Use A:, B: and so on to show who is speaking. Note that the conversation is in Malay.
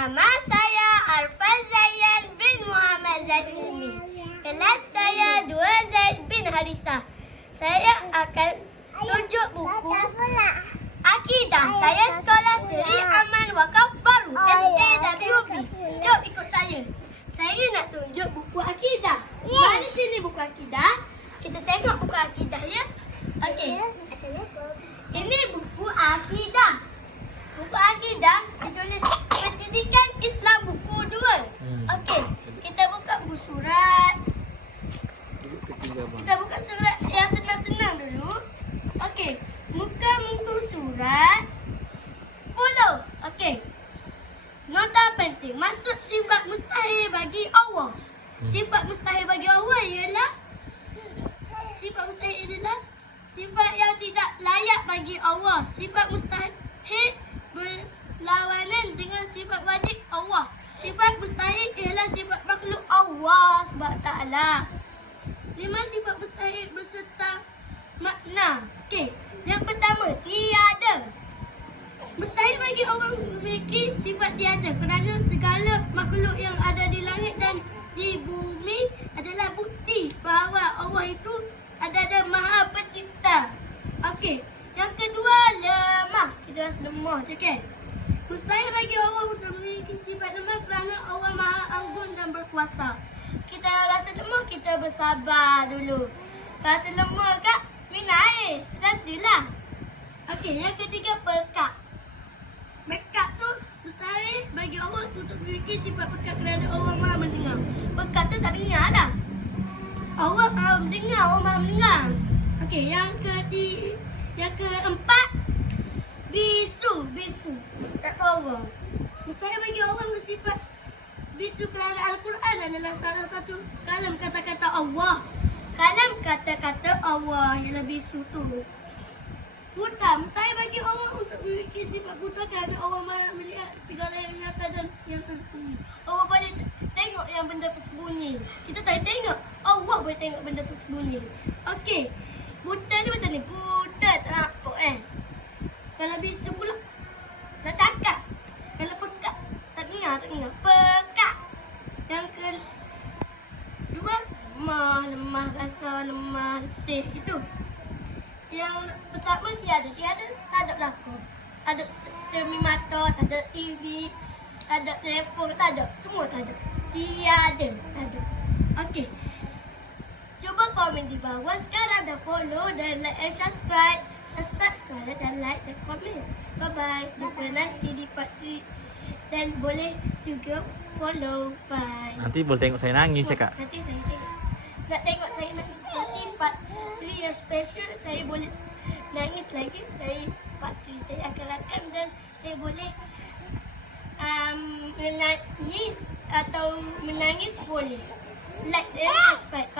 A: Nama saya Arfan Zayan bin Muhammad Zaid Umi. Kelas saya 2 Zaid bin Harisa. Saya akan tunjuk buku Akidah. Saya sekolah Seri Aman Wakaf Baru SAWB. Jom ikut saya. Saya nak tunjuk buku Akidah. Mari sini buku Akidah. Kita tengok buku Akidah ya. Okey. Ini buku Akidah. Buku Akidah ditulis Pendidikan Islam buku 2.
B: Hmm.
A: Okey. Kita buka buku surat.
B: Duduk ketiga bang.
A: Kita buka surat yang senang-senang dulu. Okey. Muka muka surat 10. Okey. Nota penting. Maksud sifat mustahil bagi Allah. Sifat mustahil bagi Allah ialah sifat mustahil adalah sifat yang tidak layak bagi Allah. Sifat mustahil berlawanan dengan sifat wajib Allah. Sifat mustahil ialah sifat makhluk Allah Subhanahu taala. Lima sifat mustahil berserta makna. Okey, yang pertama tiada. Mustahil bagi orang memiliki sifat tiada kerana segala makhluk yang ada di langit dan di bumi adalah bukti bahawa Allah itu adalah Maha Pencipta. Okey, yang kedua rasa lemah je kan? Mustahil bagi Allah untuk memiliki sifat lemah kerana Allah Maha Agung dan berkuasa. Kita rasa lemah, kita bersabar dulu. Rasa lemah kak, minum air. Santilah. Okey, yang ketiga pekat. Pekat tu mustahil bagi Allah untuk memiliki sifat pekat kerana Allah Maha mendengar. Pekat tu tak dengar lah. Allah Maha mendengar, Allah Maha mendengar. Okey, yang ketiga, yang keempat bisu, bisu. Tak sorang. Mustahil bagi Allah bersifat bisu kerana Al-Quran adalah salah satu kalam kata-kata Allah. Kalam kata-kata Allah ialah bisu tu. Buta, mustahil bagi Allah untuk memiliki sifat buta kerana Allah maha melihat segala yang nyata dan yang tersembunyi. Allah boleh tengok yang benda tersembunyi. Kita tak tengok. Allah boleh tengok benda tersembunyi. Okey. Buta ni macam ni. Buta. Kalau bisu pula nak cakap. Kalau pekat tak dengar, tak dengar. Pekat. Yang ke dua lemah, lemah rasa, lemah letih gitu. Yang pertama tiada, tiada tak ada belakang. Tak ada cermin mata, tak ada TV, tak ada telefon, tak ada. Semua tak ada. Tiada, tak ada. Okey. Cuba komen di bawah sekarang dan follow dan like and subscribe. Subscribe dan like dan komen. Bye-bye. Jumpa nanti di part 3. Dan boleh juga follow. Bye.
B: Nanti boleh tengok saya nangis ya kak.
A: Nanti saya tengok. Nak tengok saya nangis nanti part 3 yang special saya boleh nangis lagi dari part 3 saya akan rakam dan saya boleh um, menyanyi atau menangis boleh. Like dan subscribe.